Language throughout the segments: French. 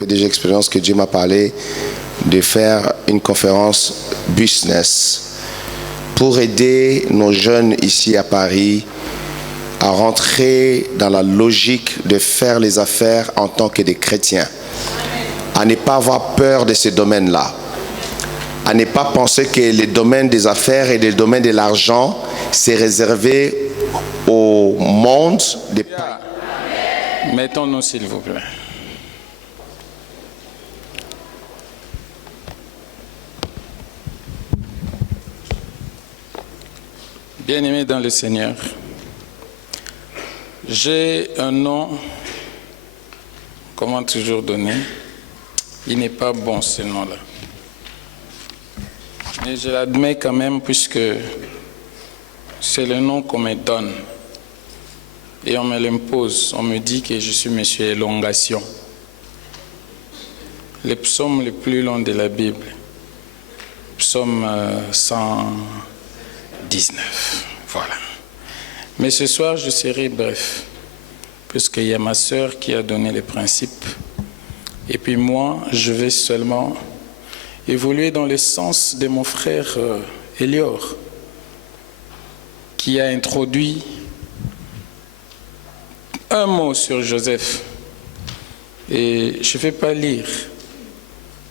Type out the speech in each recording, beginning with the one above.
Des expériences que Dieu m'a parlé de faire une conférence business pour aider nos jeunes ici à Paris à rentrer dans la logique de faire les affaires en tant que des chrétiens, à ne pas avoir peur de ces domaines-là, à ne pas penser que les domaines des affaires et les domaines de l'argent, c'est réservé au monde des païens. Mettons-nous s'il vous plaît. Bien-aimés dans le Seigneur, j'ai un nom, comment toujours donner, il n'est pas bon ce nom-là. Mais je l'admets quand même puisque c'est le nom qu'on me donne. Et on me l'impose, on me dit que je suis monsieur Élongation. Le psaume le plus long de la Bible, psaume 119, voilà. Mais ce soir, je serai bref, puisqu'il y a ma sœur qui a donné les principes. Et puis moi, je vais seulement évoluer dans le sens de mon frère Elior, qui a introduit un mot sur Joseph. Et je ne vais pas lire.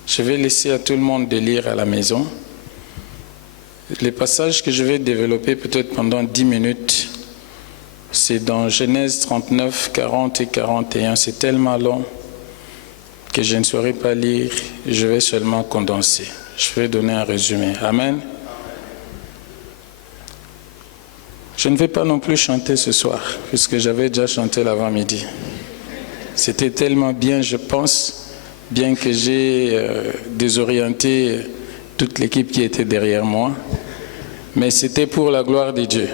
Je vais laisser à tout le monde de lire à la maison. Les passages que je vais développer peut-être pendant 10 minutes, c'est dans Genèse 39, 40 et 41. C'est tellement long que je ne saurais pas lire. Je vais seulement condenser. Je vais donner un résumé. Amen. Je ne vais pas non plus chanter ce soir, puisque j'avais déjà chanté l'avant-midi. C'était tellement bien, je pense, bien que j'ai désorienté toute l'équipe qui était derrière moi. Mais c'était pour la gloire de Dieu.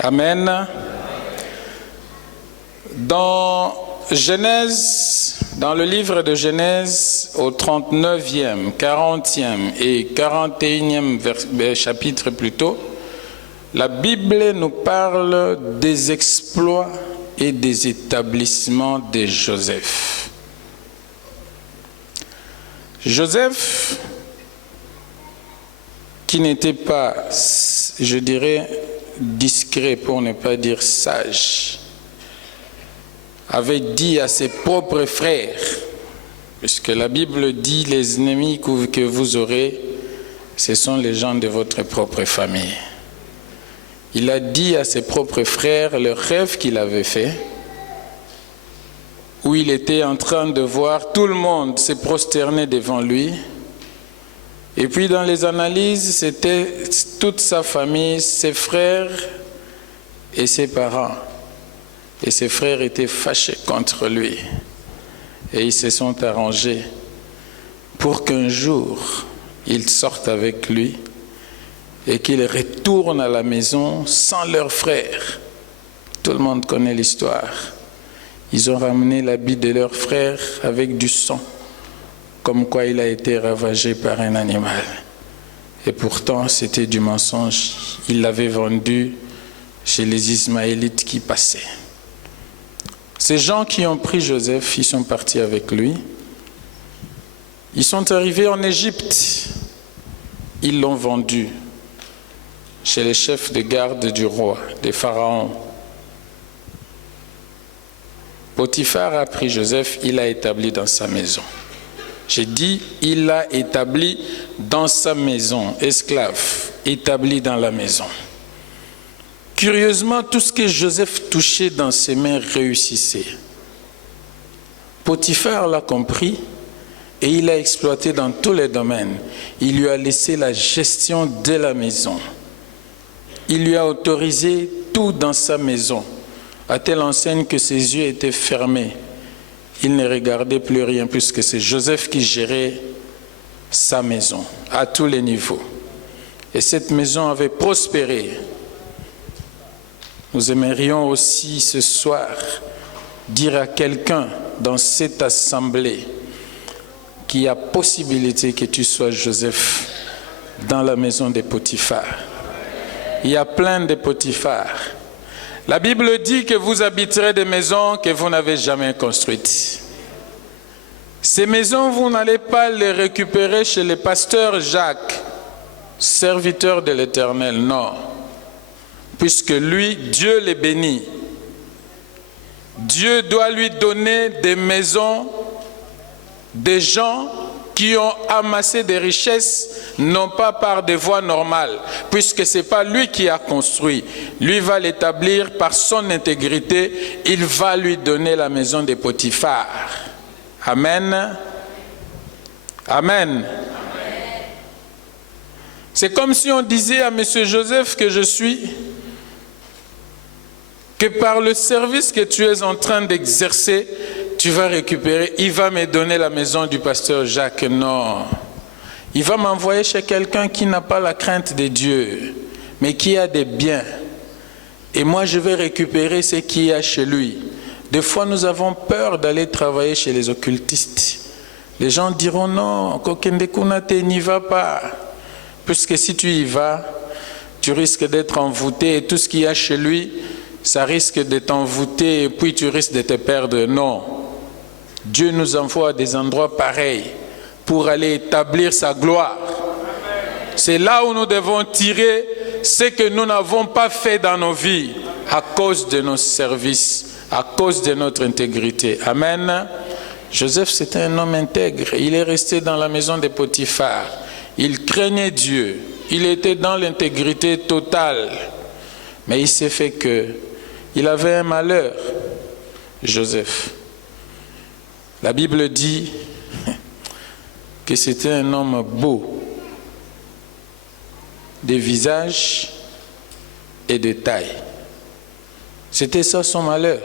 Amen. Dans Genèse, dans le livre de Genèse, au 39e, 40e et 41e chapitre plutôt, la Bible nous parle des exploits et des établissements de Joseph. Joseph, qui n'était pas, je dirais, discret pour ne pas dire sage, avait dit à ses propres frères, puisque la Bible dit les ennemis que vous aurez, ce sont les gens de votre propre famille. Il a dit à ses propres frères le rêve qu'il avait fait, où il était en train de voir tout le monde se prosterner devant lui. Et puis dans les analyses, c'était toute sa famille, ses frères et ses parents. Et ses frères étaient fâchés contre lui. Et ils se sont arrangés pour qu'un jour, ils sortent avec lui et qu'ils retournent à la maison sans leurs frères. Tout le monde connaît l'histoire. Ils ont ramené l'habit de leur frère avec du sang, comme quoi il a été ravagé par un animal. Et pourtant, c'était du mensonge. Il l'avait vendu chez les Ismaélites qui passaient. Ces gens qui ont pris Joseph, ils sont partis avec lui. Ils sont arrivés en Égypte. Ils l'ont vendu chez les chefs de garde du roi, des pharaons. Potiphar a pris Joseph, il l'a établi dans sa maison. J'ai dit, il l'a établi dans sa maison, esclave, établi dans la maison. Curieusement, tout ce que Joseph touchait dans ses mains réussissait. Potiphar l'a compris et il l'a exploité dans tous les domaines. Il lui a laissé la gestion de la maison. Il lui a autorisé tout dans sa maison, à telle enseigne que ses yeux étaient fermés. Il ne regardait plus rien puisque c'est Joseph qui gérait sa maison à tous les niveaux. Et cette maison avait prospéré. Nous aimerions aussi ce soir dire à quelqu'un dans cette assemblée qu'il y a possibilité que tu sois Joseph dans la maison de Potiphar. Il y a plein de Potiphar. La Bible dit que vous habiterez des maisons que vous n'avez jamais construites. Ces maisons, vous n'allez pas les récupérer chez le pasteur Jacques, serviteur de l'Éternel, non. Puisque lui, Dieu les bénit. Dieu doit lui donner des maisons, des gens qui ont amassé des richesses, non pas par des voies normales, puisque ce n'est pas lui qui a construit. Lui va l'établir par son intégrité, il va lui donner la maison de Potiphar. Amen. Amen. C'est comme si on disait à M. Joseph que par le service que tu es en train d'exercer, tu vas récupérer, il va me donner la maison du pasteur Jacques. Non. Il va m'envoyer chez quelqu'un qui n'a pas la crainte de Dieu, mais qui a des biens. Et moi, je vais récupérer ce qu'il y a chez lui. Des fois, nous avons peur d'aller travailler chez les occultistes. Les gens diront non, Kokendekunate, n'y va pas. Puisque si tu y vas, tu risques d'être envoûté et tout ce qu'il y a chez lui, ça risque de t'envoûter et puis tu risques de te perdre. Non. Dieu nous envoie à des endroits pareils pour aller établir sa gloire. C'est là où nous devons tirer ce que nous n'avons pas fait dans nos vies à cause de nos services, à cause de notre intégrité. Amen. Joseph, c'était un homme intègre. Il est resté dans la maison de Potiphar. Il craignait Dieu. Il était dans l'intégrité totale. Mais il s'est fait qu'il avait un malheur, Joseph. La Bible dit que c'était un homme beau, de visage et de taille. C'était ça son malheur.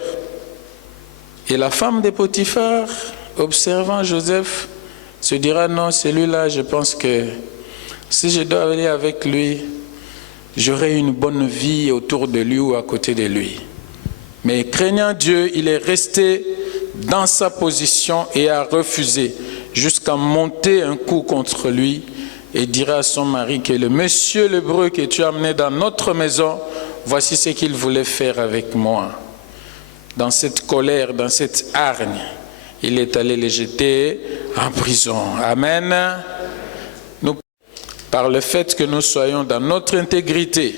Et la femme de Potiphar, observant Joseph, se dira non, celui-là, je pense que si je dois aller avec lui, j'aurai une bonne vie autour de lui ou à côté de lui. Mais craignant Dieu, il est resté dans sa position et a refusé jusqu'à monter un coup contre lui et dira à son mari que le monsieur l'hébreu que tu as amené dans notre maison, voici ce qu'il voulait faire avec moi. Dans cette colère, dans cette hargne, il est allé les jeter en prison. Amen. Nous, par le fait que nous soyons dans notre intégrité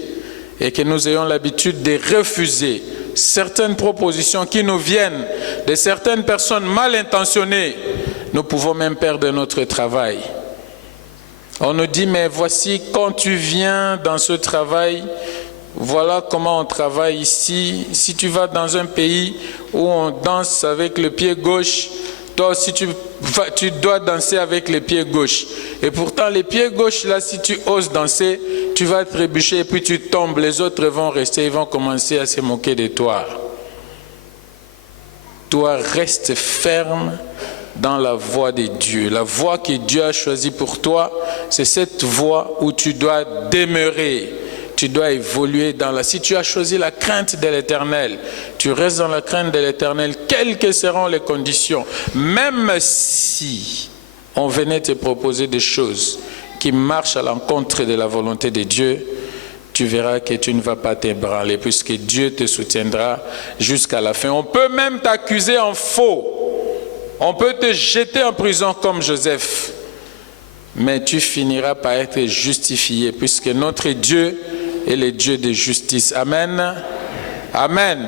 et que nous ayons l'habitude de refuser certaines propositions qui nous viennent de certaines personnes mal intentionnées, nous pouvons même perdre notre travail. On nous dit, mais voici, quand tu viens dans ce travail, voilà comment on travaille ici. Si tu vas dans un pays où on danse avec le pied gauche, toi aussi tu dois danser avec le pied gauche. Et pourtant, les pieds gauche, là, si tu oses danser, tu vas trébucher et puis tu tombes. Les autres vont rester, ils vont commencer à se moquer de toi. Toi, reste ferme dans la voie de Dieu. La voie que Dieu a choisie pour toi, c'est cette voie où tu dois demeurer. Tu dois évoluer dans la... Si tu as choisi la crainte de l'Éternel, tu restes dans la crainte de l'Éternel, quelles que seront les conditions. Même si on venait te proposer des choses qui marchent à l'encontre de la volonté de Dieu, tu verras que tu ne vas pas t'ébranler puisque Dieu te soutiendra jusqu'à la fin. On peut même t'accuser en faux. On peut te jeter en prison comme Joseph. Mais tu finiras par être justifié puisque notre Dieu est le Dieu de justice. Amen. Amen.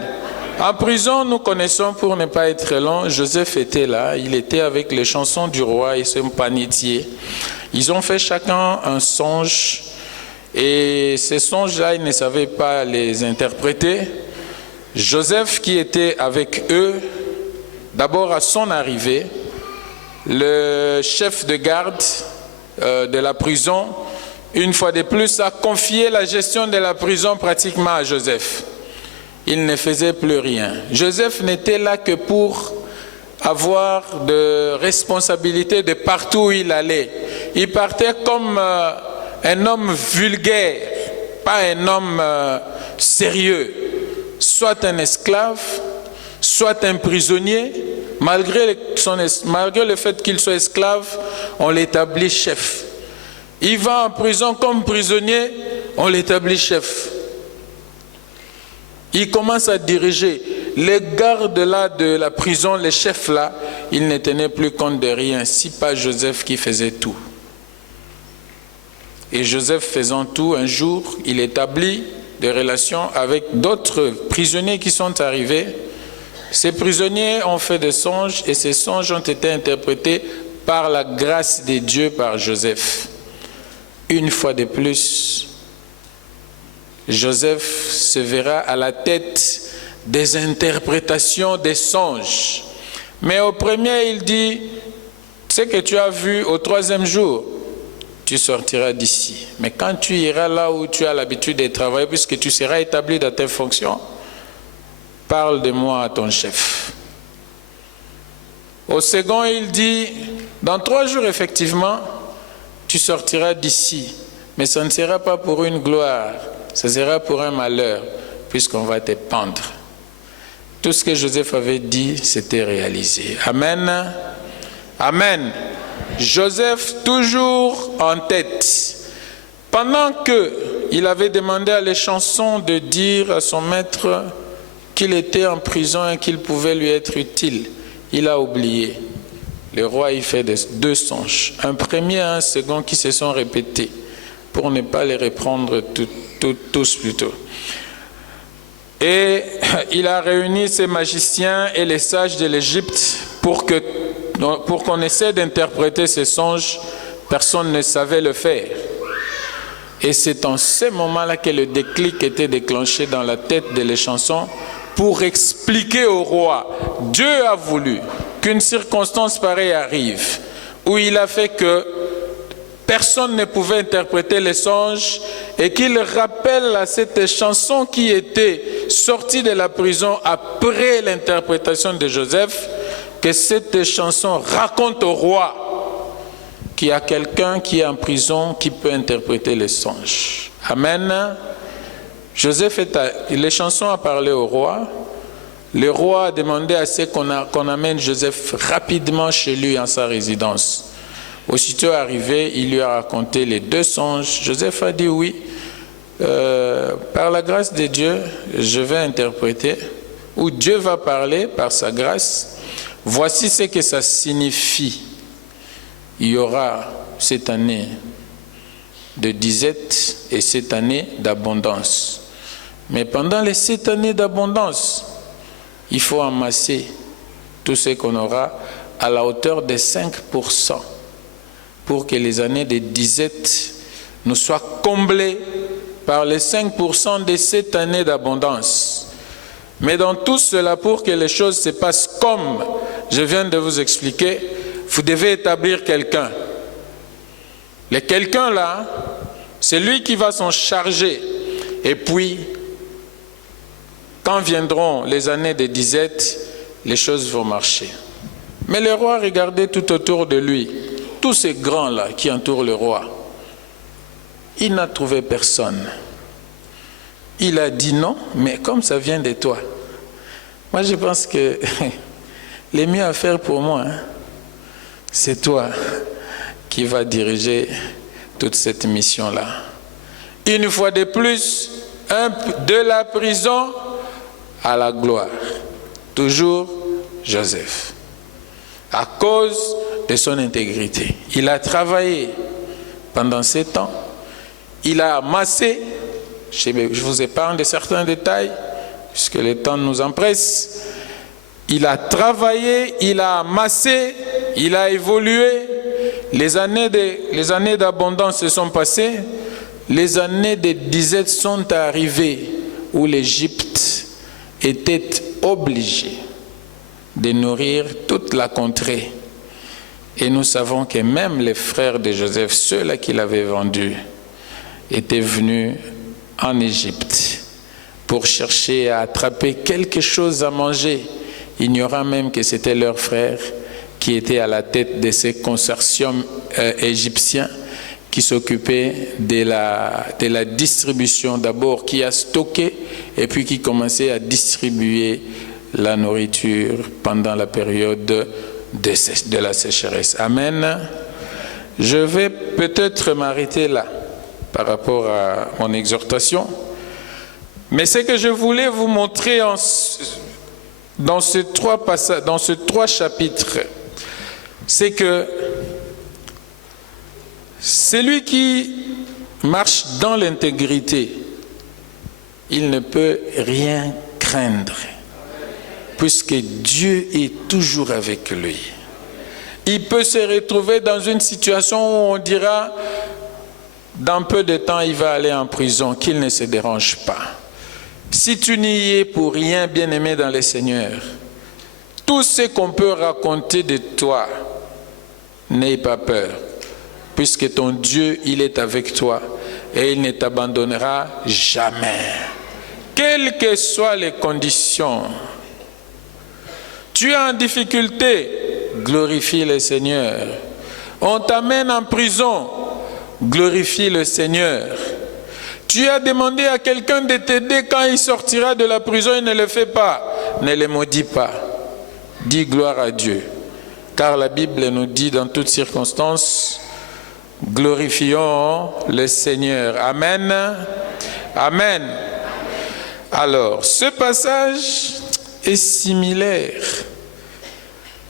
En prison, nous connaissons, pour ne pas être long, Joseph était là. Il était avec les chansons du roi et son panetier. Ils ont fait chacun un songe. Et ces songes-là, ils ne savaient pas les interpréter. Joseph, qui était avec eux, d'abord à son arrivée, le chef de garde de la prison, une fois de plus, a confié la gestion de la prison pratiquement à Joseph. Il ne faisait plus rien. Joseph n'était là que pour avoir de responsabilités de partout où il allait. Il partait comme un homme vulgaire, pas un homme sérieux. Soit un esclave, soit un prisonnier. Malgré le fait qu'il soit esclave, on l'établit chef. Il va en prison comme prisonnier, on l'établit chef. Il commence à diriger. les gardes là de la prison, les chefs là, ils ne tenaient plus compte de rien, si pas Joseph qui faisait tout. Et Joseph faisant tout, un jour, il établit des relations avec d'autres prisonniers qui sont arrivés. Ces prisonniers ont fait des songes et ces songes ont été interprétés par la grâce de Dieu par Joseph. Une fois de plus, Joseph se verra à la tête des interprétations des songes. Mais au premier, il dit, ce que tu as vu au troisième jour, tu sortiras d'ici. Mais quand tu iras là où tu as l'habitude de travailler, puisque tu seras établi dans tes fonctions, parle de moi à ton chef. Au second, il dit, dans 3 jours, effectivement, tu sortiras d'ici. Mais ce ne sera pas pour une gloire, ce sera pour un malheur, puisqu'on va te pendre. Tout ce que Joseph avait dit, c'était réalisé. Amen. Amen. Joseph, toujours en tête. Pendant qu'il avait demandé à l'échanson de dire à son maître qu'il était en prison et qu'il pouvait lui être utile, il a oublié. Le roi y fait 2 songes, un premier et un second qui se sont répétés, pour ne pas les reprendre tous plutôt. Et il a réuni ses magiciens et les sages de l'Égypte pour qu'on essaie d'interpréter ces songes. Personne ne savait le faire. Et c'est en ce moment-là que le déclic était déclenché dans la tête de l'échanson pour expliquer au roi. Dieu a voulu qu'une circonstance pareille arrive, où il a fait que personne ne pouvait interpréter les songes et qu'il rappelle à cette chanson qui était sortie de la prison après l'interprétation de Joseph, que cette chanson raconte au roi qu'il y a quelqu'un qui est en prison qui peut interpréter les songes. Amen. Les chansons a parlé au roi. Le roi a demandé à ce qu'on amène Joseph rapidement chez lui en sa résidence. Aussitôt arrivé, il lui a raconté les 2 songes. Joseph a dit oui, par la grâce de Dieu, je vais interpréter, ou Dieu va parler par sa grâce. Voici ce que ça signifie. Il y aura cette année de disette et cette année d'abondance. Mais pendant les 7 années d'abondance, il faut amasser tout ce qu'on aura à la hauteur de 5%. Pour que les années de disette nous soient comblées par les 5% de cette année d'abondance. Mais dans tout cela, pour que les choses se passent comme je viens de vous expliquer, vous devez établir quelqu'un. Le quelqu'un là, c'est lui qui va s'en charger. Et puis, quand viendront les années de disette, les choses vont marcher. Mais le roi regardait tout autour de lui. Tous ces grands-là qui entourent le roi, il n'a trouvé personne. Il a dit non, mais comme ça vient de toi, moi je pense que le mieux à faire pour moi, c'est toi qui vas diriger toute cette mission-là. Une fois de plus, de la prison à la gloire. Toujours Joseph. À cause de son intégrité. Il a travaillé pendant 7 ans. Il a amassé, je vous épargne de certains détails, puisque le temps nous empresse. Il a travaillé, il a amassé, il a évolué. Les années d'abondance se sont passées. Les années de disette sont arrivées où l'Égypte était obligée de nourrir toute la contrée. Et nous savons que même les frères de Joseph, ceux-là qui l'avaient vendu, étaient venus en Égypte pour chercher à attraper quelque chose à manger, ignorant même que c'était leur frère qui était à la tête de ces consortiums égyptiens qui s'occupait de la distribution d'abord, qui a stocké et puis qui commençait à distribuer la nourriture pendant la période de la sécheresse. Amen. Je vais peut-être m'arrêter là par rapport à mon exhortation. Mais ce que je voulais vous montrer dans ces trois chapitres, c'est que celui qui marche dans l'intégrité, il ne peut rien craindre, puisque Dieu est toujours avec lui. Il peut se retrouver dans une situation où on dira, dans peu de temps, il va aller en prison, qu'il ne se dérange pas. Si tu n'y es pour rien, bien-aimé dans le Seigneur, tout ce qu'on peut raconter de toi, n'aie pas peur, puisque ton Dieu, il est avec toi et il ne t'abandonnera jamais. Quelles que soient les conditions, tu es en difficulté, glorifie le Seigneur. On t'amène en prison, glorifie le Seigneur. Tu as demandé à quelqu'un de t'aider quand il sortira de la prison, il ne le fait pas. Ne le maudis pas. Dis gloire à Dieu. Car la Bible nous dit dans toutes circonstances, glorifions le Seigneur. Amen. Amen. Alors, ce passage est similaire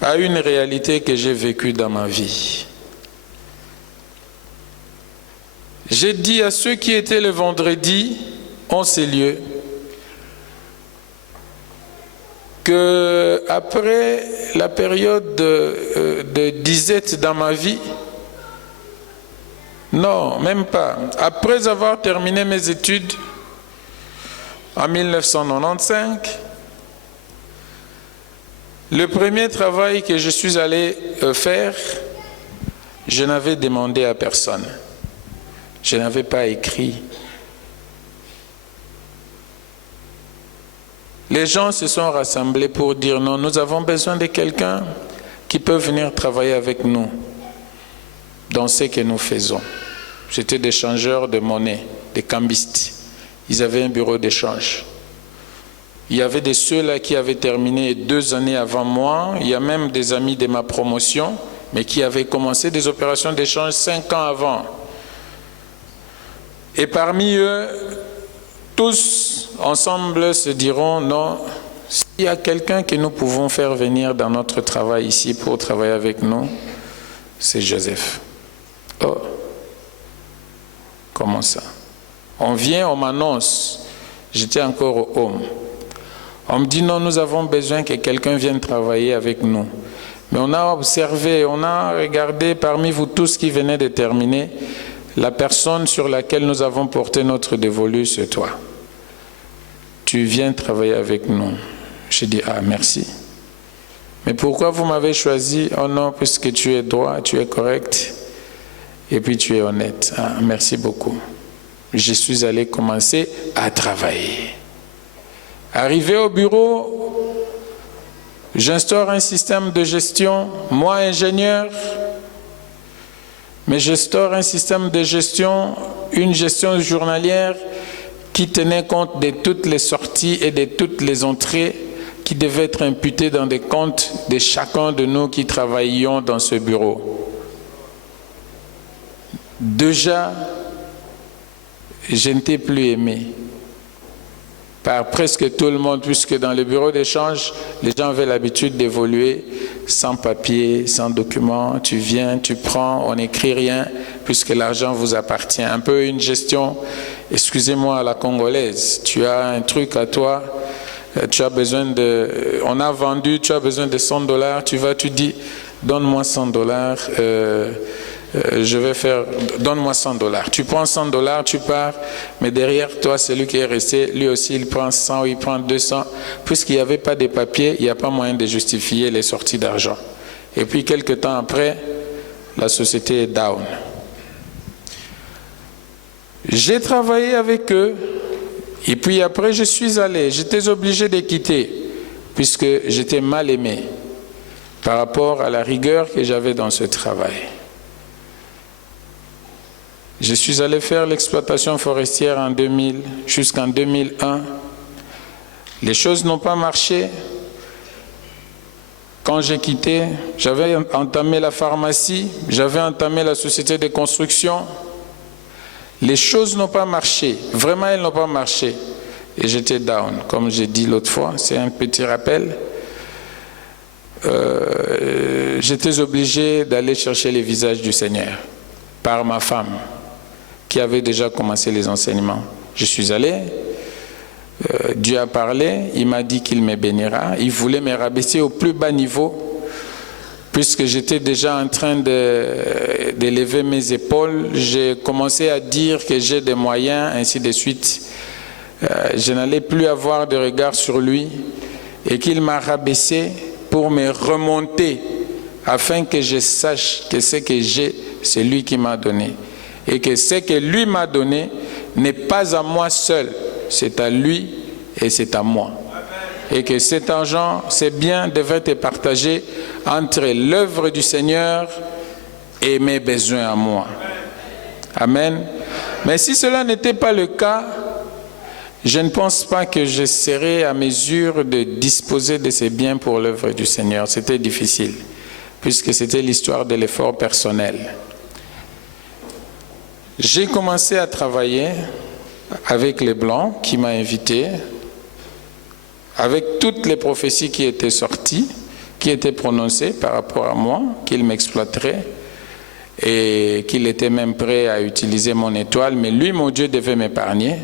à une réalité que j'ai vécue dans ma vie. J'ai dit à ceux qui étaient le vendredi en ces lieux que après la période de disette dans ma vie, non, même pas, après avoir terminé mes études en 1995, le premier travail que je suis allé faire, je n'avais demandé à personne. Je n'avais pas écrit. Les gens se sont rassemblés pour dire non, nous avons besoin de quelqu'un qui peut venir travailler avec nous dans ce que nous faisons. C'était des changeurs de monnaie, des cambistes. Ils avaient un bureau d'échange. Il y avait de ceux-là qui avaient terminé 2 années avant moi. Il y a même des amis de ma promotion, mais qui avaient commencé des opérations d'échange 5 ans avant. Et parmi eux, tous ensemble se diront, non, s'il y a quelqu'un que nous pouvons faire venir dans notre travail ici pour travailler avec nous, c'est Joseph. Oh, comment ça? On vient, on m'annonce, j'étais encore au home. On me dit, non, nous avons besoin que quelqu'un vienne travailler avec nous. Mais on a observé, on a regardé parmi vous tous qui venaient de terminer, la personne sur laquelle nous avons porté notre dévolu, c'est toi. Tu viens travailler avec nous. J'ai dit, ah, merci. Mais pourquoi vous m'avez choisi? Oh non, puisque tu es droit, tu es correct, et puis tu es honnête. Ah, merci beaucoup. Je suis allé commencer à travailler. Arrivé au bureau, j'instaure un système de gestion, moi ingénieur, mais j'instaure un système de gestion, une gestion journalière qui tenait compte de toutes les sorties et de toutes les entrées qui devaient être imputées dans des comptes de chacun de nous qui travaillions dans ce bureau. Déjà, je n'étais plus aimé par presque tout le monde, puisque dans le bureau d'échange, les gens avaient l'habitude d'évoluer sans papier, sans document. Tu viens, tu prends, on n'écrit rien, puisque l'argent vous appartient. Un peu une gestion, excusez-moi, à la congolaise. Tu as un truc à toi, tu as besoin de... On a vendu, tu as besoin de $100, tu vas, tu dis, donne-moi $100, je vais faire, donne-moi $100. Tu prends $100, tu pars, mais derrière toi, celui qui est resté, lui aussi, il prend 100, il prend 200. Puisqu'il n'y avait pas de papier, il n'y a pas moyen de justifier les sorties d'argent. Et puis, quelques temps après, la société est down. J'ai travaillé avec eux, et puis après, je suis allé. J'étais obligé de quitter, puisque j'étais mal aimé par rapport à la rigueur que j'avais dans ce travail. Je suis allé faire l'exploitation forestière en 2000 jusqu'en 2001. Les choses n'ont pas marché. Quand j'ai quitté, j'avais entamé la pharmacie, j'avais entamé la société de construction. Les choses n'ont pas marché. Vraiment, elles n'ont pas marché. Et j'étais down. Comme j'ai dit l'autre fois, c'est un petit rappel. j'étais obligé d'aller chercher les visages du Seigneur par ma femme qui avait déjà commencé les enseignements. Je suis allé, Dieu a parlé, il m'a dit qu'il me bénira, il voulait me rabaisser au plus bas niveau puisque j'étais déjà en train d'élever mes épaules. J'ai commencé à dire que j'ai des moyens, ainsi de suite. Je n'allais plus avoir de regard sur lui et qu'il m'a rabaissé pour me remonter afin que je sache que ce que j'ai, c'est lui qui m'a donné. Et que ce que lui m'a donné n'est pas à moi seul, c'est à lui et c'est à moi. Et que cet argent, ces biens devaient être partagés entre l'œuvre du Seigneur et mes besoins à moi. Amen. Mais si cela n'était pas le cas, je ne pense pas que je serais à mesure de disposer de ces biens pour l'œuvre du Seigneur. C'était difficile, puisque c'était l'histoire de l'effort personnel. J'ai commencé à travailler avec les Blancs qui m'ont invité, avec toutes les prophéties qui étaient sorties, qui étaient prononcées par rapport à moi, qu'il m'exploiterait et qu'il était même prêt à utiliser mon étoile, mais lui, mon Dieu, devait m'épargner.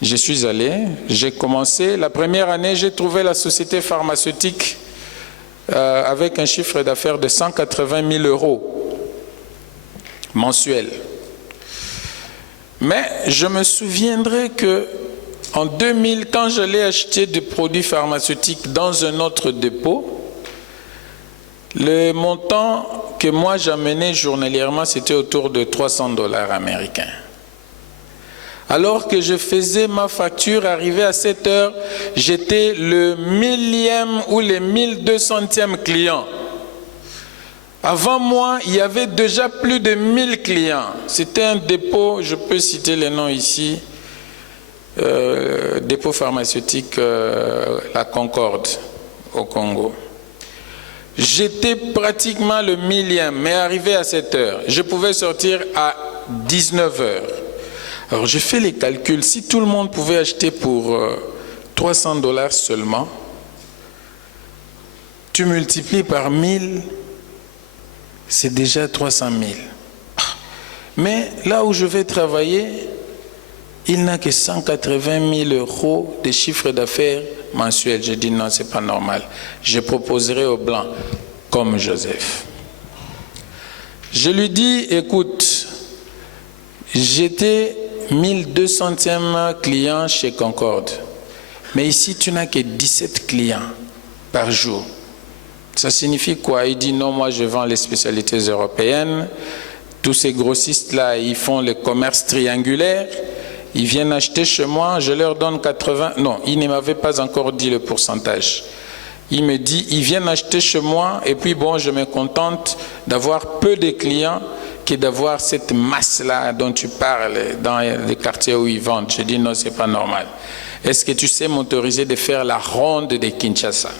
Je suis allé, j'ai commencé. La première année, j'ai trouvé la société pharmaceutique avec un chiffre d'affaires de 180 000 euros mensuels. Mais je me souviendrai que en 2000, quand j'allais acheter des produits pharmaceutiques dans un autre dépôt, le montant que moi j'amenais journalièrement, c'était autour de 300 $ américains. Alors que je faisais ma facture, arrivé à 7 heures, j'étais le 1000e ou le 1200e client. Avant moi, il y avait déjà plus de 1000 clients. C'était un dépôt, je peux citer les noms ici, dépôt pharmaceutique La Concorde au Congo. J'étais pratiquement le 1000e, mais arrivé à 7 heures, je pouvais sortir à 19 heures. Alors je fais les calculs, si tout le monde pouvait acheter pour 300 $ seulement, tu multiplies par 1000, c'est déjà 300 000. Mais là où je vais travailler, il n'a que 180 000 euros de chiffre d'affaires mensuel. Je dis non, c'est pas normal. Je proposerai aux Blancs comme Joseph. Je lui dis, écoute, j'étais 1200e client chez Concorde, mais ici tu n'as que 17 clients par jour. Ça signifie quoi? Il dit non, moi je vends les spécialités européennes. Tous ces grossistes-là, ils font le commerce triangulaire. Ils viennent acheter chez moi, je leur donne 80... Non, il ne m'avait pas encore dit le pourcentage. Il me dit, ils viennent acheter chez moi et puis bon, je me contente d'avoir peu de clients que d'avoir cette masse-là dont tu parles dans les quartiers où ils vendent. Je dis non, c'est pas normal. Est-ce que tu sais m'autoriser de faire la ronde de Kinshasa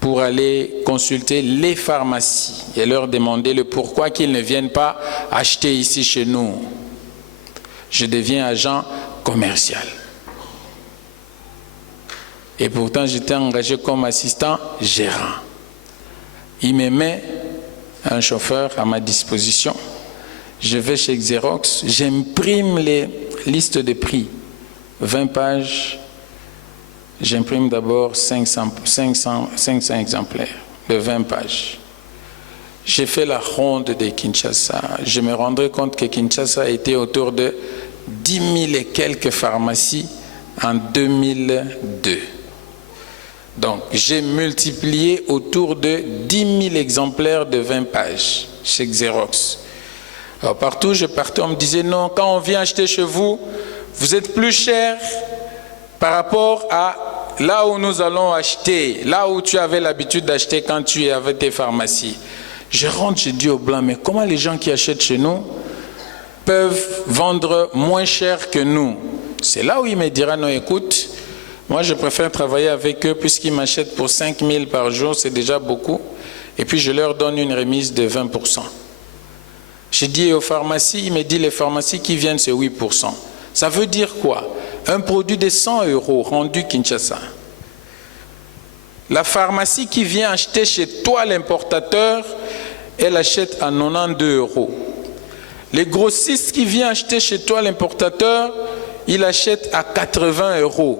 pour aller consulter les pharmacies et leur demander le pourquoi qu'ils ne viennent pas acheter ici chez nous? Je deviens agent commercial. Et pourtant, j'étais engagé comme assistant gérant. Il me met un chauffeur à ma disposition. Je vais chez Xerox, j'imprime les listes de prix. 20 pages, j'imprime d'abord 500 exemplaires de 20 pages. J'ai fait la ronde de Kinshasa. Je me rendrai compte que Kinshasa était autour de 10 000 et quelques pharmacies en 2002. Donc, j'ai multiplié autour de 10 000 exemplaires de 20 pages chez Xerox. Alors, partout où je partais, on me disait non, quand on vient acheter chez vous, vous êtes plus cher par rapport à là où nous allons acheter, là où tu avais l'habitude d'acheter quand tu avais tes pharmacies. Je rentre, je dis aux Blancs, mais comment les gens qui achètent chez nous peuvent vendre moins cher que nous? C'est là où il me dira, non, écoute, moi je préfère travailler avec eux puisqu'ils m'achètent pour 5 000 par jour, c'est déjà beaucoup. Et puis je leur donne une remise de 20%. J'ai dit aux pharmacies, il me dit les pharmacies qui viennent c'est 8%. Ça veut dire quoi? Un produit de 100 € rendu Kinshasa. La pharmacie qui vient acheter chez toi, l'importateur, elle achète à 92 €. Les grossistes qui viennent acheter chez toi, l'importateur, il achète à 80 €.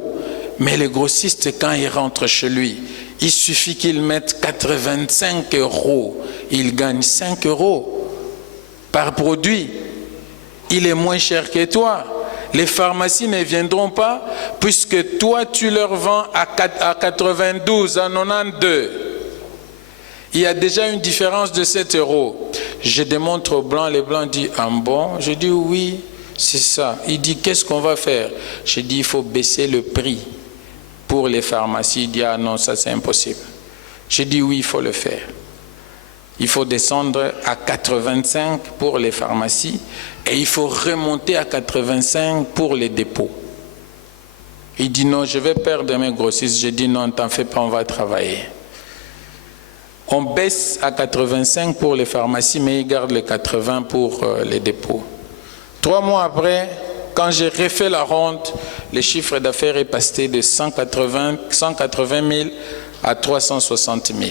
Mais les grossistes, quand ils rentrent chez lui, il suffit qu'ils mettent 85 €. Il gagne 5 € par produit. Il est moins cher que toi. Les pharmacies ne viendront pas puisque toi, tu leur vends à 92, à 92. Il y a déjà une différence de 7 €. Je démontre aux Blancs, les Blancs disent « Ah bon ?» Je dis « Oui, c'est ça. » Il dit « Qu'est-ce qu'on va faire ?» Je dis « Il faut baisser le prix pour les pharmacies. » Il dit « Ah non, ça c'est impossible. » Je dis « Oui, il faut le faire. Il faut descendre à 85 pour les pharmacies et il faut remonter à 85 pour les dépôts. » Il dit « Non, je vais perdre mes grossistes. » Je dis « Non, t'en fais pas, on va travailler. » On baisse à 85 pour les pharmacies, mais ils gardent les 80 pour les dépôts. 3 mois après, quand j'ai refait la ronde, le chiffre d'affaires est passé de 180 000 à 360 000.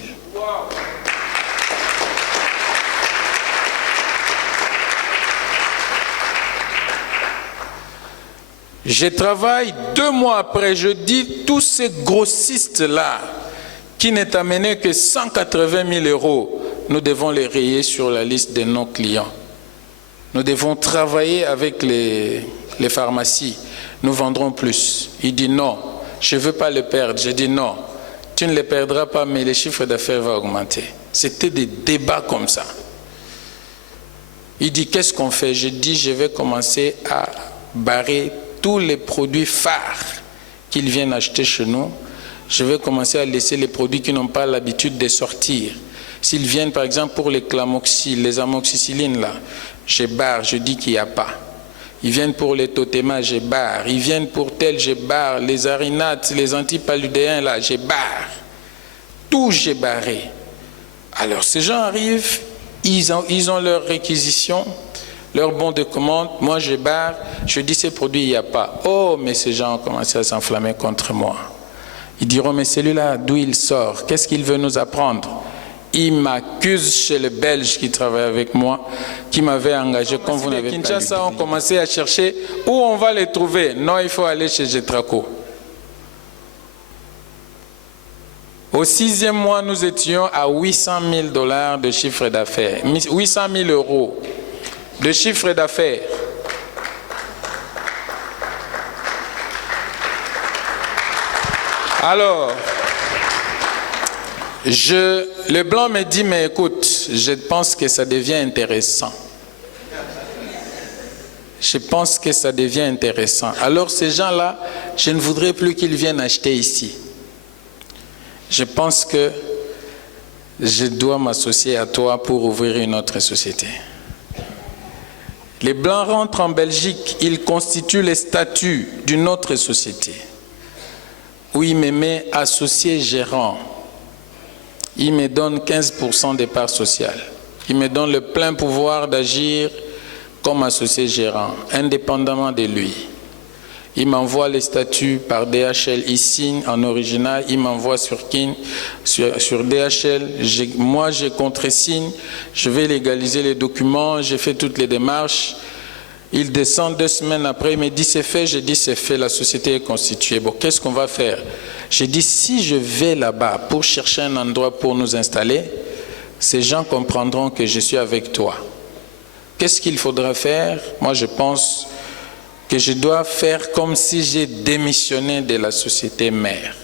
Je travaille 2 mois après, je dis tous ces grossistes-là, qui n'est amené que 180 000 €, nous devons les rayer sur la liste de nos clients. Nous devons travailler avec les pharmacies. Nous vendrons plus. Il dit non, je ne veux pas les perdre. Je dis non, tu ne les perdras pas, mais le chiffre d'affaires va augmenter. C'était des débats comme ça. Il dit qu'est-ce qu'on fait? Je dis je vais commencer à barrer tous les produits phares qu'ils viennent acheter chez nous. Je vais commencer à laisser les produits qui n'ont pas l'habitude de sortir. S'ils viennent par exemple pour les clamoxyl, les amoxicillines là, je barre, je dis qu'il n'y a pas. Ils viennent pour les totémas, je barre. Ils viennent pour tel, je barre. Les arinates, les antipaludéens là, je barre. Tout j'ai barré. Alors ces gens arrivent, ils ont leur réquisition, leur bon de commande, moi je barre, je dis ces produits il n'y a pas. Oh mais ces gens ont commencé à s'enflammer contre moi. Ils diront, mais celui-là, d'où il sort? Qu'est-ce qu'il veut nous apprendre? Il m'accuse chez les Belges qui travaillent avec moi, qui m'avaient engagé comme vous n'avez pas. Kinshasa ont commencé à chercher où on va les trouver. Non, il faut aller chez Getraco. Au 6e mois, nous étions à 800 000 $ de chiffre d'affaires. 800 000 € de chiffre d'affaires. Alors, le Blanc me dit, mais écoute, je pense que ça devient intéressant. Je pense que ça devient intéressant. Alors ces gens-là, je ne voudrais plus qu'ils viennent acheter ici. Je pense que je dois m'associer à toi pour ouvrir une autre société. Les Blancs rentrent en Belgique, ils constituent les statuts d'une autre société, où il me met associé gérant. Il me donne 15% des parts sociales. Il me donne le plein pouvoir d'agir comme associé gérant, indépendamment de lui. Il m'envoie les statuts par DHL, il signe en original, il m'envoie sur DHL, moi je contresigne, je vais légaliser les documents, j'ai fait toutes les démarches. Il descend 2 semaines après, il me dit c'est fait, je dis c'est fait, la société est constituée. Bon, qu'est-ce qu'on va faire? J'ai dit si je vais là-bas pour chercher un endroit pour nous installer, ces gens comprendront que je suis avec toi. Qu'est-ce qu'il faudra faire? Moi je pense que je dois faire comme si j'ai démissionné de la société mère.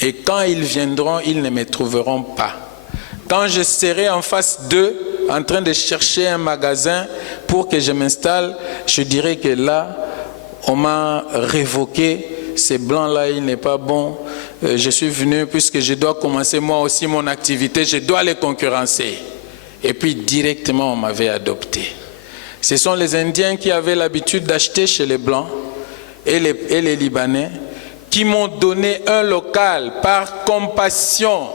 Et quand ils viendront, ils ne me trouveront pas. Quand je serai en face d'eux, en train de chercher un magasin pour que je m'installe, je dirais que là, on m'a révoqué, ce blanc-là, il n'est pas bon. Je suis venu puisque je dois commencer moi aussi mon activité, je dois les concurrencer. Et puis directement, on m'avait adopté. Ce sont les Indiens qui avaient l'habitude d'acheter chez les Blancs et les Libanais qui m'ont donné un local par compassion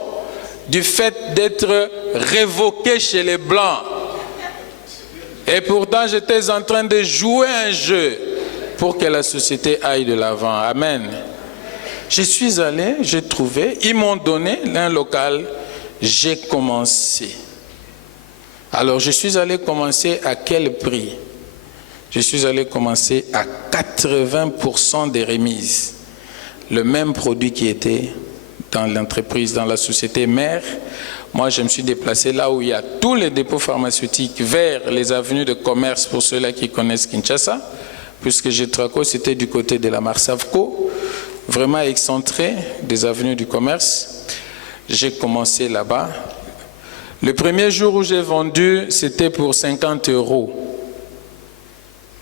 du fait d'être révoqué chez les Blancs. Et pourtant, j'étais en train de jouer un jeu pour que la société aille de l'avant. Amen. Je suis allé, j'ai trouvé, ils m'ont donné un local, j'ai commencé. Alors je suis allé commencer à quel prix? Je suis allé commencer à 80% des remises. Le même produit qui était dans l'entreprise, dans la société mère. Moi, je me suis déplacé là où il y a tous les dépôts pharmaceutiques vers les avenues de commerce pour ceux-là qui connaissent Kinshasa, puisque Getraco, c'était du côté de la Marsavco, vraiment excentré des avenues du commerce. J'ai commencé là-bas. Le premier jour où j'ai vendu, c'était pour 50 €.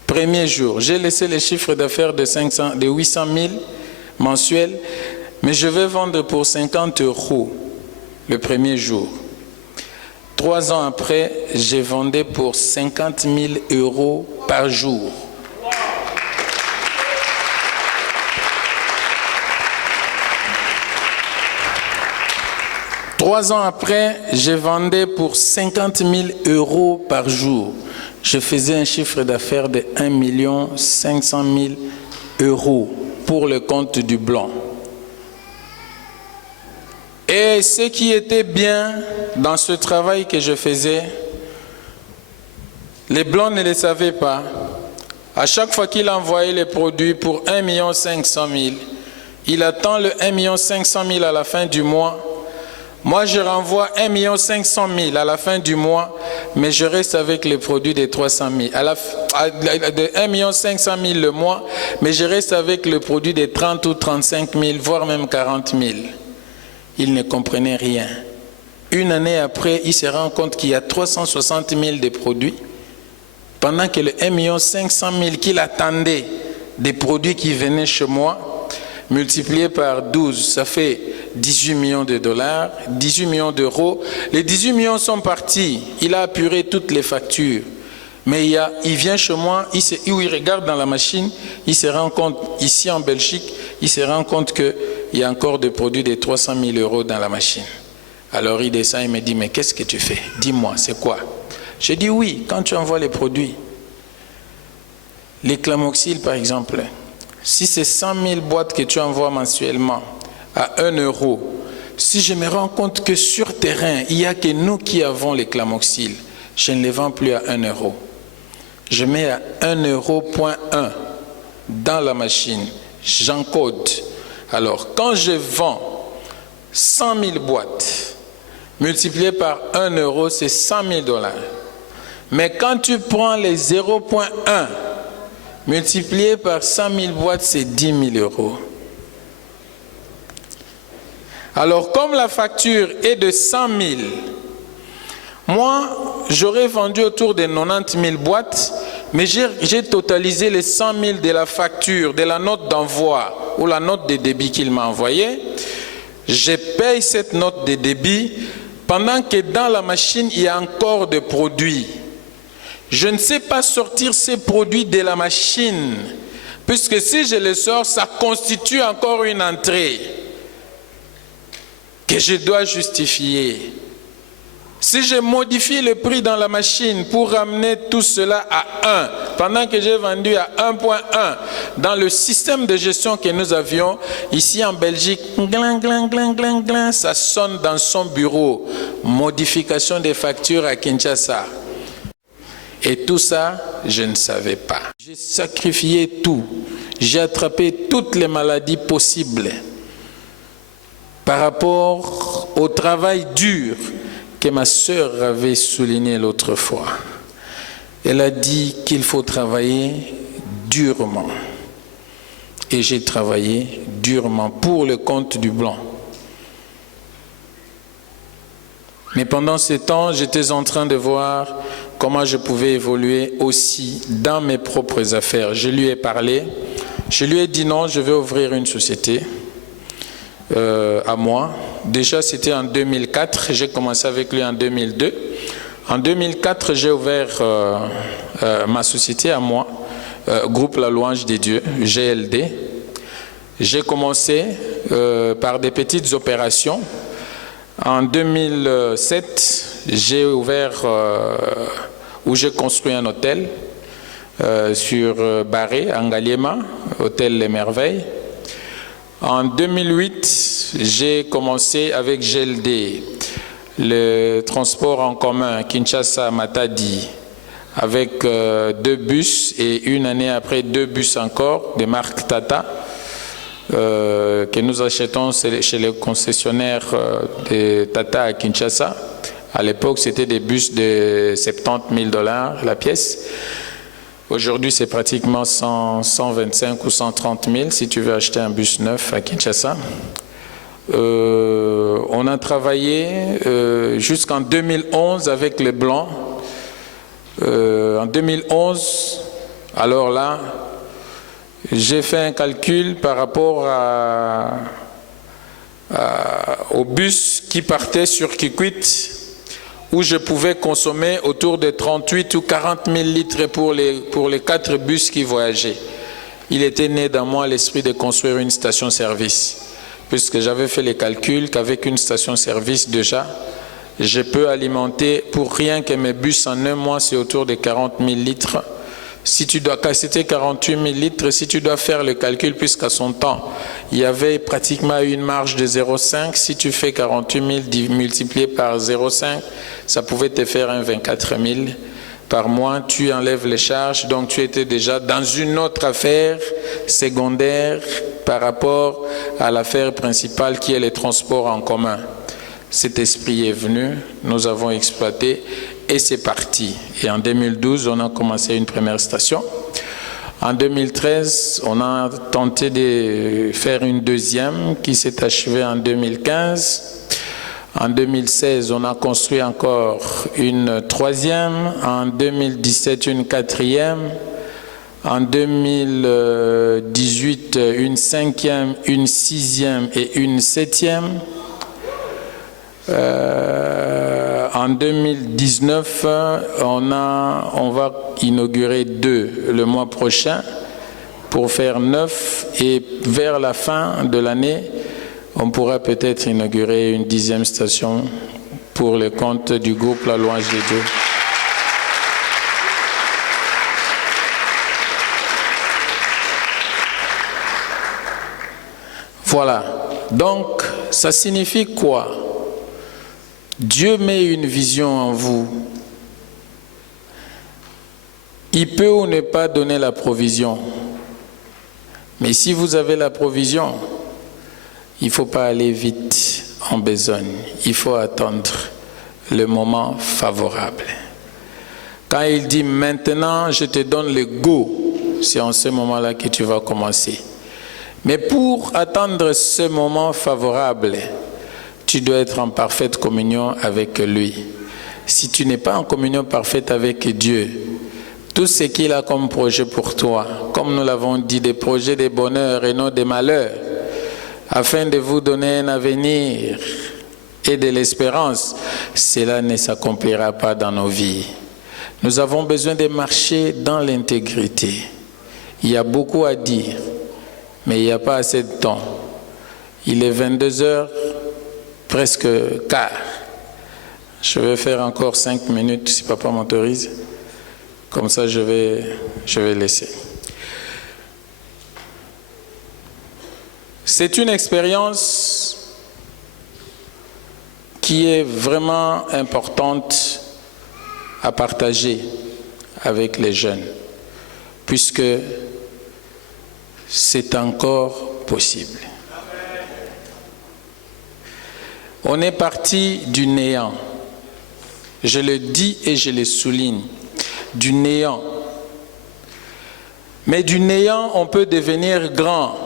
Premier jour, j'ai laissé les chiffres d'affaires de 800 000 mensuels, mais je vais vendre pour 50 € le premier jour. 3 ans après, j'ai vendu pour 50 000 € par jour. Trois ans après, j'ai vendu pour 50 000 € par jour. Je faisais un chiffre d'affaires de 1 500 000 € pour le compte du blanc. Et ce qui était bien dans ce travail que je faisais, les blancs ne le savaient pas. À chaque fois qu'il envoyait les produits pour 1 500 000, il attend le 1 500 000 à la fin du mois. Moi, je renvoie 1 500 000 à la fin du mois, mais je reste avec les produits de 300 000. De 1 500 000 le mois, mais je reste avec le produit de 30 ou 35 000, voire même 40 000. Il ne comprenait rien. Une année après, il se rend compte qu'il y a 360 000 de produits, pendant que le 1 500 000 qu'il attendait des produits qui venaient chez moi, multiplié par 12, ça fait 18 millions de dollars, 18 millions d'euros. Les 18 millions sont partis. Il a apuré toutes les factures. Mais il vient chez moi, il regarde dans la machine, il se rend compte, ici en Belgique, il se rend compte qu'il y a encore des produits de 300 000 € dans la machine. Alors il descend et me dit, mais qu'est-ce que tu fais? Dis-moi, c'est quoi? Je dis oui, quand tu envoies les produits, les Clamoxyl par exemple, si c'est 100 000 boîtes que tu envoies mensuellement à 1 €, si je me rends compte que sur terrain, il n'y a que nous qui avons les Clamoxyl, je ne les vends plus à 1 €. Je mets à 1,1 € dans la machine, j'encode. Alors, quand je vends 100 000 boîtes, multiplié par 1 €, c'est 100 000 $. Mais quand tu prends les 0,1 multiplié par 100 000 boîtes, c'est 10 000 €. Alors, comme la facture est de 100 000, moi, j'aurais vendu autour de 90 000 boîtes, mais j'ai totalisé les 100 000 de la facture, de la note d'envoi ou la note de débit qu'il m'a envoyée. Je paye cette note de débit pendant que dans la machine, il y a encore des produits. Je ne sais pas sortir ces produits de la machine, puisque si je les sors, ça constitue encore une entrée que je dois justifier. Si je modifie le prix dans la machine pour ramener tout cela à 1, pendant que j'ai vendu à 1,1, dans le système de gestion que nous avions ici en Belgique, gling, gling, gling, gling, gling, ça sonne dans son bureau. Modification des factures à Kinshasa. Et tout ça, je ne savais pas. J'ai sacrifié tout. J'ai attrapé toutes les maladies possibles par rapport au travail dur que ma sœur avait souligné l'autre fois. Elle a dit qu'il faut travailler durement. Et j'ai travaillé durement pour le compte du blanc. Mais pendant ce temps, j'étais en train de voir comment je pouvais évoluer aussi dans mes propres affaires. Je lui ai parlé. Je lui ai dit non, je vais ouvrir une société à moi. Déjà, c'était en 2004. J'ai commencé avec lui en 2002. En 2004, j'ai ouvert ma société à moi, Groupe La Louange des Dieux, GLD. J'ai commencé par des petites opérations. En 2007, j'ai ouvert où j'ai construit un hôtel sur Barré, en Ngaliema, hôtel Les Merveilles. En 2008, j'ai commencé avec GLD, le transport en commun Kinshasa-Matadi, avec 2 bus et une année après 2 bus encore, de marque Tata, que nous achetons chez les concessionnaires de Tata à Kinshasa. À l'époque, c'était des bus de 70 000 $ la pièce. Aujourd'hui, c'est pratiquement 125 ou 130 000 si tu veux acheter un bus neuf à Kinshasa. On a travaillé jusqu'en 2011 avec les Blancs. En 2011, alors là, j'ai fait un calcul par rapport au bus qui partait sur Kikwit, où je pouvais consommer autour de 38 ou 40 000 litres pour les 4 bus qui voyageaient. Il était né dans moi l'esprit de construire une station-service, puisque j'avais fait les calculs qu'avec une station-service déjà, je peux alimenter pour rien que mes bus en un mois, c'est autour de 40 000 litres. Si tu dois, c'était 48 000 litres, si tu dois faire le calcul, puisqu'à son temps, il y avait pratiquement une marge de 0,5. Si tu fais 48 000 multiplié par 0,5, ça pouvait te faire un 24 000 par mois. Tu enlèves les charges, donc tu étais déjà dans une autre affaire secondaire par rapport à l'affaire principale qui est les transports en commun. Cet esprit est venu, nous avons exploité et c'est parti. Et en 2012, on a commencé une première station. En 2013, on a tenté de faire une deuxième qui s'est achevée en 2015. En 2016, on a construit encore une troisième. En 2017, une quatrième. En 2018, une cinquième, une sixième et une septième. En 2019, on va inaugurer 2 le mois prochain pour faire 9 et vers la fin de l'année, on pourra peut-être inaugurer une 10e station pour le compte du groupe La Louange de Dieu. Voilà. Donc, ça signifie quoi? Dieu met une vision en vous. Il peut ou ne pas donner la provision. Mais si vous avez la provision, il ne faut pas aller vite en besogne. Il faut attendre le moment favorable. Quand il dit maintenant, je te donne le go, c'est en ce moment-là que tu vas commencer. Mais pour attendre ce moment favorable, tu dois être en parfaite communion avec lui. Si tu n'es pas en communion parfaite avec Dieu, tout ce qu'il a comme projet pour toi, comme nous l'avons dit, des projets de bonheur et non de malheur, afin de vous donner un avenir et de l'espérance, cela ne s'accomplira pas dans nos vies. Nous avons besoin de marcher dans l'intégrité. Il y a beaucoup à dire, mais il n'y a pas assez de temps. Il est 22h, presque quart. Je vais faire encore 5 minutes si papa m'autorise. Comme ça, je vais laisser. C'est une expérience qui est vraiment importante à partager avec les jeunes, puisque c'est encore possible. On est parti du néant. Je le dis et je le souligne. Du néant. Mais du néant, on peut devenir grand.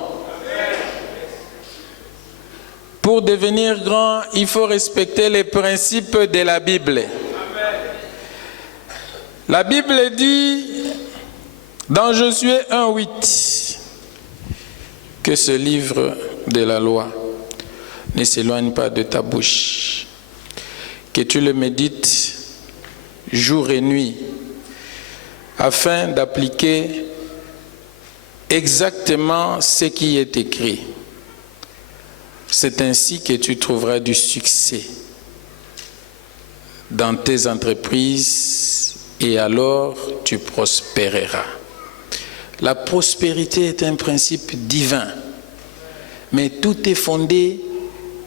Pour devenir grand, il faut respecter les principes de la Bible. La Bible dit dans Josué 1:8 que ce livre de la loi ne s'éloigne pas de ta bouche, que tu le médites jour et nuit, afin d'appliquer exactement ce qui est écrit. C'est ainsi que tu trouveras du succès dans tes entreprises et alors tu prospéreras. La prospérité est un principe divin. mais tout est fondé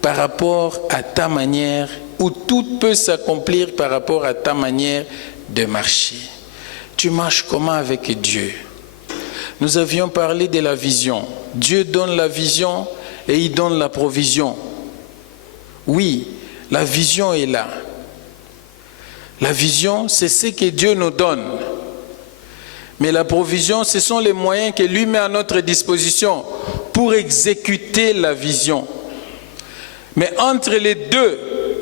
par rapport à ta manière, ou tout peut s'accomplir par rapport à ta manière de marcher. Tu marches comment avec Dieu? Nous avions parlé de la vision. Dieu donne la vision et il donne la provision. Oui, la vision est là. La vision, c'est ce que Dieu nous donne. Mais la provision, ce sont les moyens que lui met à notre disposition pour exécuter la vision. Mais entre les deux,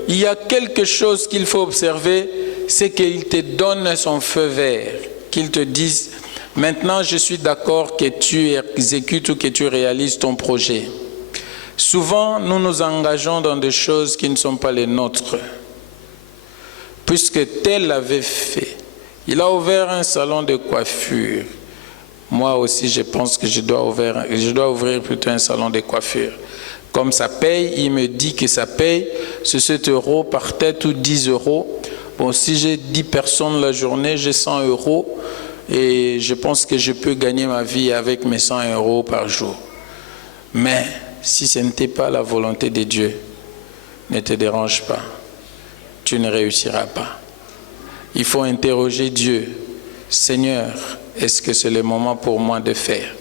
il y a quelque chose qu'il faut observer, c'est qu'il te donne son feu vert, qu'il te dise, maintenant je suis d'accord que tu exécutes ou que tu réalises ton projet. Souvent, nous nous engageons dans des choses qui ne sont pas les nôtres. Puisque tel l'avait fait. Il a ouvert un salon de coiffure. Moi aussi, je pense que je dois ouvrir plutôt un salon de coiffure. Comme ça paye, il me dit que ça paye, c'est 7 € par tête ou 10 €. Bon, si j'ai 10 personnes la journée, j'ai 100 € et je pense que je peux gagner ma vie avec mes 100 € par jour. Mais si ce n'était pas la volonté de Dieu, ne te dérange pas, tu ne réussiras pas. Il faut interroger Dieu. Seigneur, est-ce que c'est le moment pour moi de faire?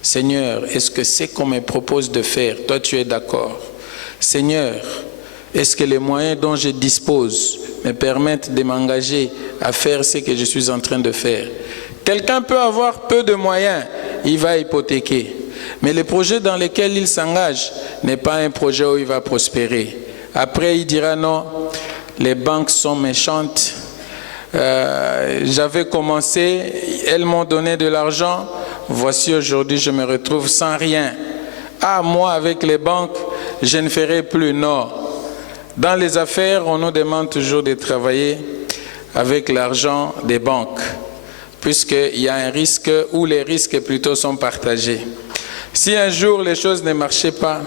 Seigneur, est-ce que c'est qu'on me propose de faire? Toi, tu es d'accord. Seigneur, est-ce que les moyens dont je dispose me permettent de m'engager à faire ce que je suis en train de faire? Quelqu'un peut avoir peu de moyens, il va hypothéquer. Mais le projet dans lequel il s'engage n'est pas un projet où il va prospérer. Après, il dira non, les banques sont méchantes. J'avais commencé, elles m'ont donné de l'argent. Voici aujourd'hui, je me retrouve sans rien. Ah, moi, avec les banques, je ne ferai plus. Non. Dans les affaires, on nous demande toujours de travailler avec l'argent des banques, puisqu'il y a un risque où les risques plutôt sont partagés. Si un jour les choses ne marchaient pas,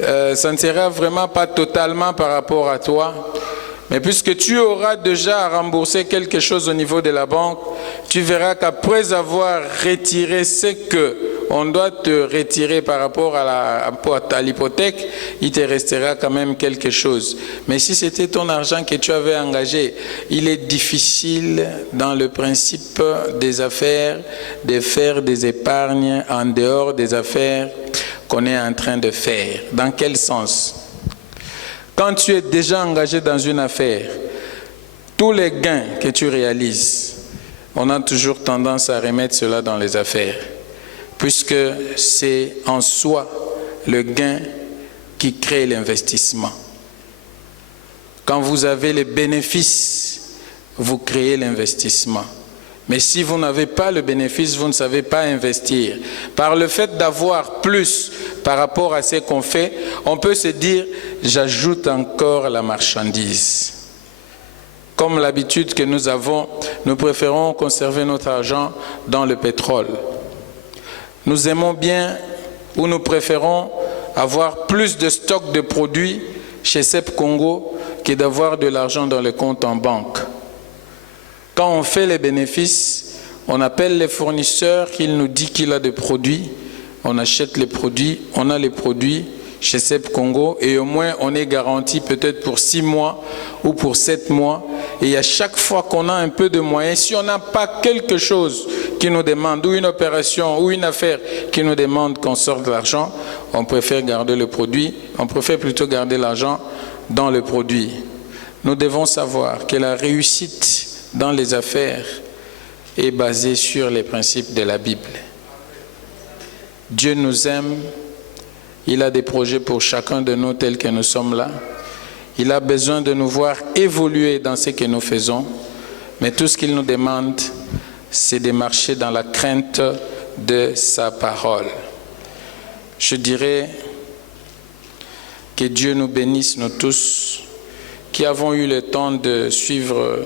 ça ne sera vraiment pas totalement par rapport à toi, mais puisque tu auras déjà remboursé quelque chose au niveau de la banque, tu verras qu'après avoir retiré ce qu'on doit te retirer par rapport à l'hypothèque, il te restera quand même quelque chose. Mais si c'était ton argent que tu avais engagé, il est difficile dans le principe des affaires de faire des épargnes en dehors des affaires qu'on est en train de faire. Dans quel sens? Quand tu es déjà engagé dans une affaire, tous les gains que tu réalises, on a toujours tendance à remettre cela dans les affaires, puisque c'est en soi le gain qui crée l'investissement. Quand vous avez les bénéfices, vous créez l'investissement. Mais si vous n'avez pas le bénéfice, vous ne savez pas investir. Par le fait d'avoir plus par rapport à ce qu'on fait, on peut se dire, j'ajoute encore la marchandise. Comme l'habitude que nous avons, nous préférons conserver notre argent dans le pétrole. Nous aimons bien ou nous préférons avoir plus de stock de produits chez CEP Congo que d'avoir de l'argent dans le compte en banque. Quand on fait les bénéfices, on appelle les fournisseurs, qu'il nous dit qu'il a des produits, on achète les produits, on a les produits chez CEP Congo et au moins on est garanti peut-être pour 6 mois ou pour 7 mois. Et à chaque fois qu'on a un peu de moyens, si on n'a pas quelque chose qui nous demande, ou une opération, ou une affaire qui nous demande qu'on sorte de l'argent, on préfère garder le produit, on préfère plutôt garder l'argent dans le produit. Nous devons savoir que la réussite dans les affaires est basée sur les principes de la Bible. Dieu nous aime, il a des projets pour chacun de nous tels que nous sommes là. Il a besoin de nous voir évoluer dans ce que nous faisons, mais tout ce qu'il nous demande, c'est de marcher dans la crainte de sa parole. Je dirais que Dieu nous bénisse, nous tous, qui avons eu le temps de suivre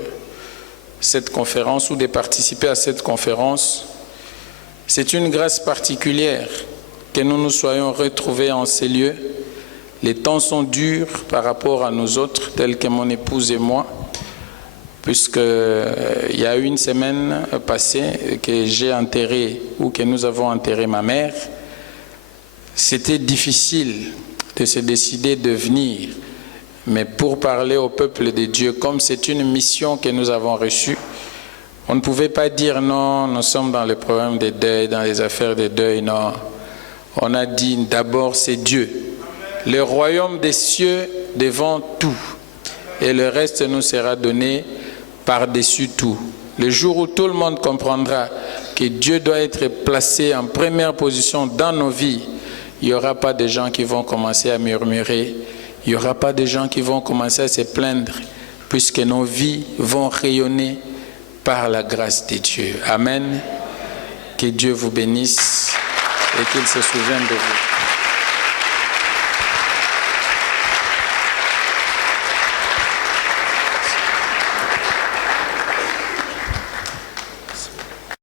cette conférence ou de participer à cette conférence. C'est une grâce particulière que nous nous soyons retrouvés en ces lieux. Les temps sont durs par rapport à nous autres, tels que mon épouse et moi, puisqu'il y a une semaine passée que j'ai enterré ou que nous avons enterré ma mère. C'était difficile de se décider de venir, mais pour parler au peuple de Dieu, comme c'est une mission que nous avons reçue, on ne pouvait pas dire non, nous sommes dans le problème des deuils, dans les affaires des deuils, non. On a dit d'abord c'est Dieu. Le royaume des cieux devant tout, et le reste nous sera donné par-dessus tout. Le jour où tout le monde comprendra que Dieu doit être placé en première position dans nos vies, il n'y aura pas de gens qui vont commencer à murmurer, il n'y aura pas de gens qui vont commencer à se plaindre, puisque nos vies vont rayonner par la grâce de Dieu. Amen. Que Dieu vous bénisse et qu'il se souvienne de vous.